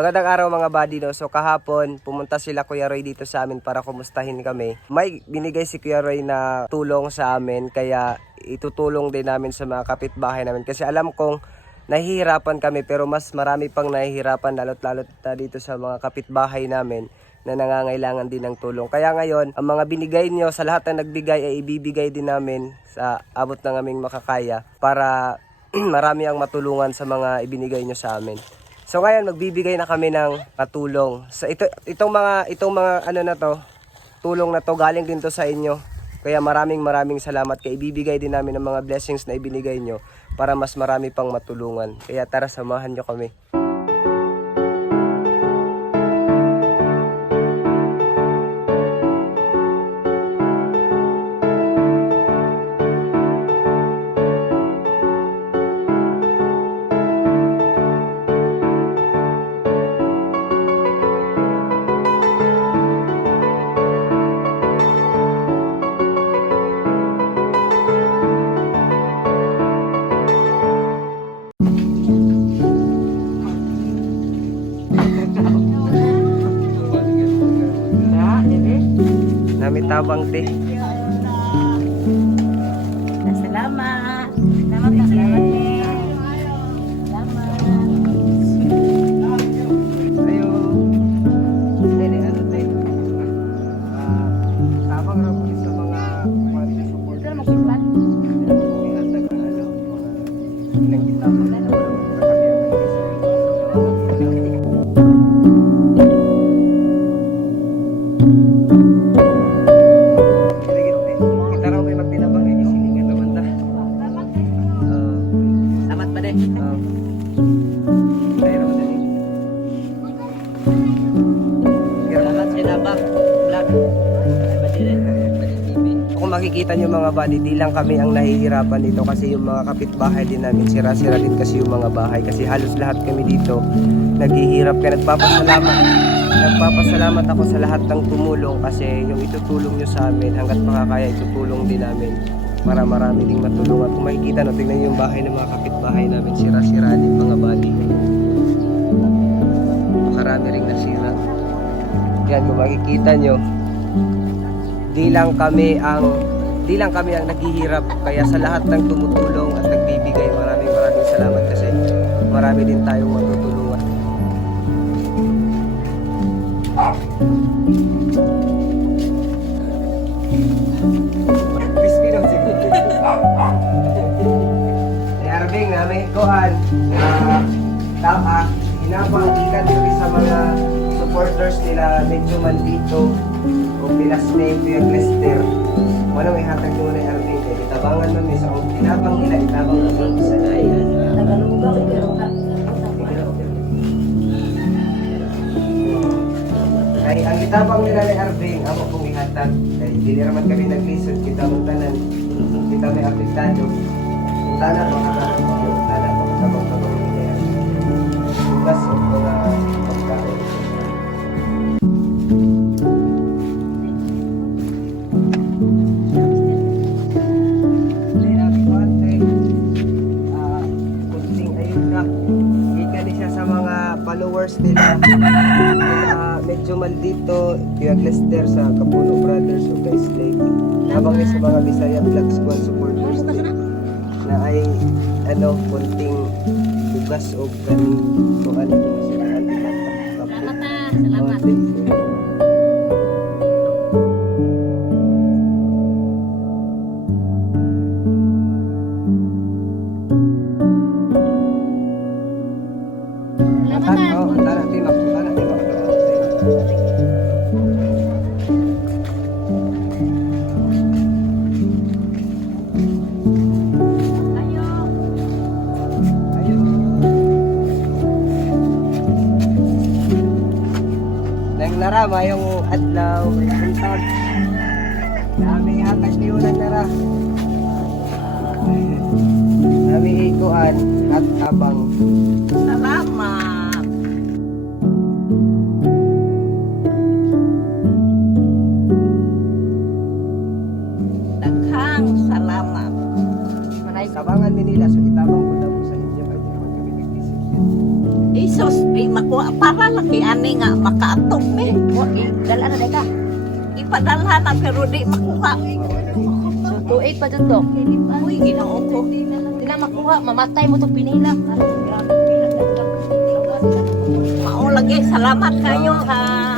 Magandang araw mga buddy, no? So kahapon pumunta sila Kuya Roy dito sa amin para kumustahin kami. May binigay si Kuya Roy na tulong sa amin, kaya itutulong din namin sa mga kapitbahay namin. Kasi alam kong nahihirapan kami, pero mas marami pang nahihirapan lalo't-lalot dito sa mga kapitbahay namin na nangangailangan din ng tulong. Kaya ngayon, ang mga binigay nyo sa lahat na nagbigay ay ibibigay din namin sa abot ng aming makakaya para marami ang matulungan sa mga ibinigay nyo sa amin. So ngayon magbibigay na kami ng patulong. So itong mga ano na to, tulong na to galing din to sa inyo. Kaya maraming salamat, kaya ibibigay din namin ng mga blessings na ibinigay nyo para mas marami pang matulungan. Kaya tara, samahan nyo kami. Tabang te. Salamat. Salamat. Ayo. Dili ano te. Tabang ra po sa mga quality support. Pero makipan. Ilang kita mo na makikita nyo mga buddy, di lang kami ang nahihirapan dito kasi yung mga kapitbahay din namin, sira-sira din kasi yung mga bahay, kasi halos lahat kami dito naghihirap. Kaya nagpapasalamat ako sa lahat ng tumulong, kasi yung itutulong nyo sa amin hanggat makakaya itutulong din namin para marami ding matulungan. Kung makikita no, tingnan yung bahay ng mga kapitbahay namin, sira-sira din mga buddy, makarami ring nasira. Yan, kung makikita nyo, di lang kami ang naghihirap, kaya sa lahat ng tumutulong at nagbibigay, maraming salamat, kasi marami din tayong matutulungan. Bispino sige. Arbing na may kuan hinabang ikan dito sa mga supporters nila, medyo maldito o pilas name to yung Lester. Wala may hatag ko na Arbing, kaya itabangan namin sa tinabang nila, itabang naman sa ayan. Nagalugaw, pero Kaya ang itabang nila ni Arbing, ako kong ihatag. Kaya hindi naman kami nag-listen, kita mong tanan, kita may apektado. Kung tana, makakabang nila. Bukas o mga pagkain. Followers nila medyo maldito, Kuya Lester sa Kapuno Brothers o Guys Lake, habang sa mga Bisaya Vlog Squad supporters nila na ay kunting bugas o kanin o ano sila. salamat. Narama yung adlaw, buntag. Dami hatag ni ulan nara. Dami ikuan at abang. Salamat. Daghang salamat. Sabangan din nila, so itabang ko daw sa inyo, kaya naman kami nag-isip. Isos, para laki ani nga makaatok me. Dala na deka. Ipadalhan na pero di makuha. So, 2.8 pa dyan, Dok. Uy, ginoo ko. Di na makuha, mamatay mo itong pinila. Mao lagi, salamat kayo ha.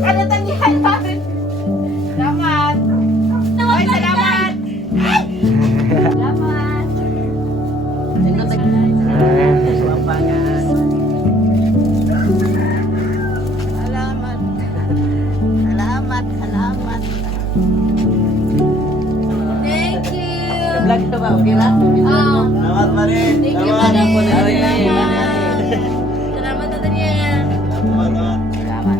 Ano tangihan natin? Salamat. Ay, salamat. Salamat. Salamat. Salamat, salamat. Thank you! Vlog ito ba? Okay lang? Selamat Mari. Thank you, Selamat. Mari. Salamat, Daniel. Selamat. Salamat.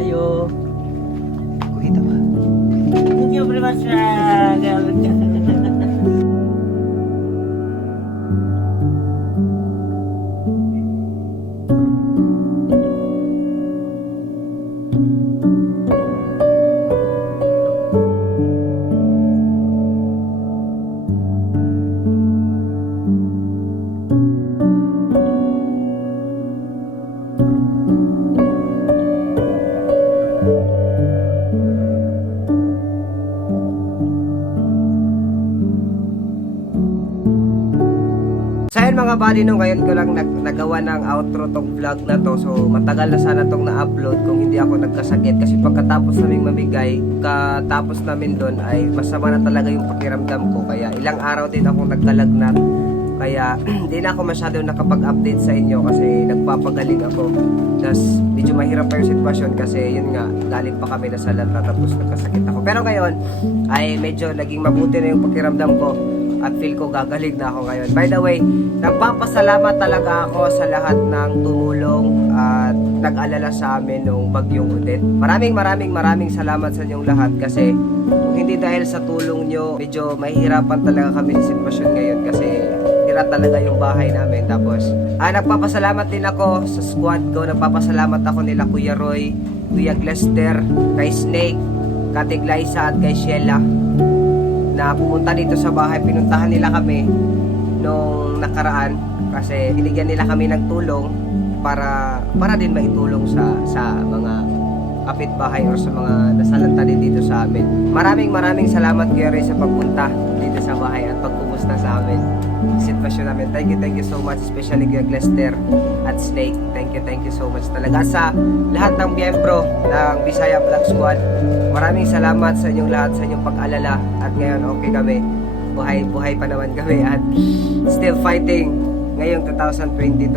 Ayo. Kuhita ba? Thank you very much. So ayun mga buddy, no, ngayon ko lang nagawa ng outro tong vlog na to. So matagal na sana tong na-upload kung hindi ako nagkasakit. Kasi pagkatapos naming mamigay, katapos namin doon ay masama na talaga yung pakiramdam ko. Kaya ilang araw din ako nagkalagnat. Kaya hindi na ako masyado nakapag-update sa inyo kasi nagpapagaling ako. Tapos medyo mahirap pa yung sitwasyon kasi yun nga, galing pa kami na sa lanta tapos nagkasakit ako. Pero ngayon ay medyo naging mabuti na yung pakiramdam ko. At feel ko gagaling na ako ngayon. By the way, nagpapasalamat talaga ako sa lahat ng tumulong at nag-alala sa amin nung bagyong Odette. Maraming salamat sa inyong lahat kasi kung hindi dahil sa tulong nyo, medyo mahihirapan talaga kami sa sitwasyon ngayon kasi tira talaga yung bahay namin. Tapos, nagpapasalamat din ako sa squad ko. Nagpapasalamat ako nila Kuya Roy, Kuya Glester, kay Snake, Kate Glyza at kay Sheila na pumunta dito sa bahay. Pinuntahan nila kami nung nakaraan kasi binigyan nila kami ng tulong para din maitulong sa mga kapitbahay or sa mga nasalanta din dito sa amin. Maraming salamat Kuya Ray sa pagpunta dito sa bahay at pagkumusta sa amin sitwasyon namin. Thank you so much, especially Kuya Glester at Snake. Thank you so much talaga sa lahat ng miyembro ng Bisaya Vlog Squad. Maraming salamat sa inyong lahat, sa inyong pag-alala. At ngayon okay kami, buhay pa naman kami at still fighting ngayong 2022.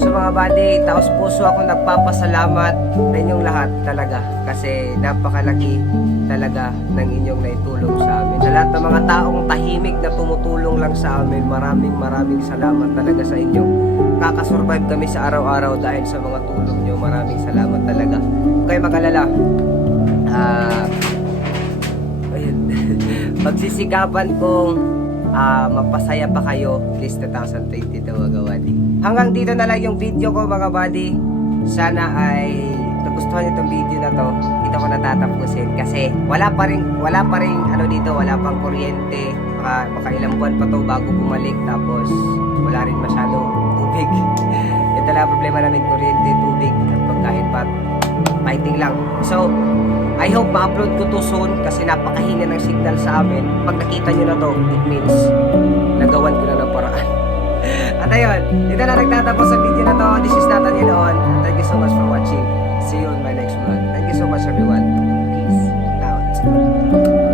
So mga buddy, taos puso ako nagpapasalamat sa inyong lahat talaga kasi napakalaki talaga ng inyong naitulong sa amin. Sa lahat ng mga taong tahimik na tumutulong lang sa amin, maraming salamat talaga sa inyo. Kakasurvive kami sa araw-araw dahil sa mga tulong nyo. Maraming salamat talaga. Huwag kayo mag-alala. Ayun. Pagsisikapan kong mapasaya pa kayo this 2022 mga buddy. Hanggang dito na lang yung video ko mga buddy. Sana ay nagustuhan itong video na to. Dito ko natatapusin kasi wala pa rin ano dito, wala pang kuryente. Baka ilang buwan pa to bago bumalik, tapos wala rin masyadong tubig. Ito lang problema namin, kuryente, tubig at pagkain pa. Fighting lang. So I hope ma-upload ko to soon kasi napakahina ng signal sa amin. Pag nakita nyo na to, it means nagawan ko na ng paraan. At ayun, dito na nagtatapos sa video na to. This is Nathaniel On. Thank you so much for watching. See you in my next vlog. Thank you so much everyone. Peace out.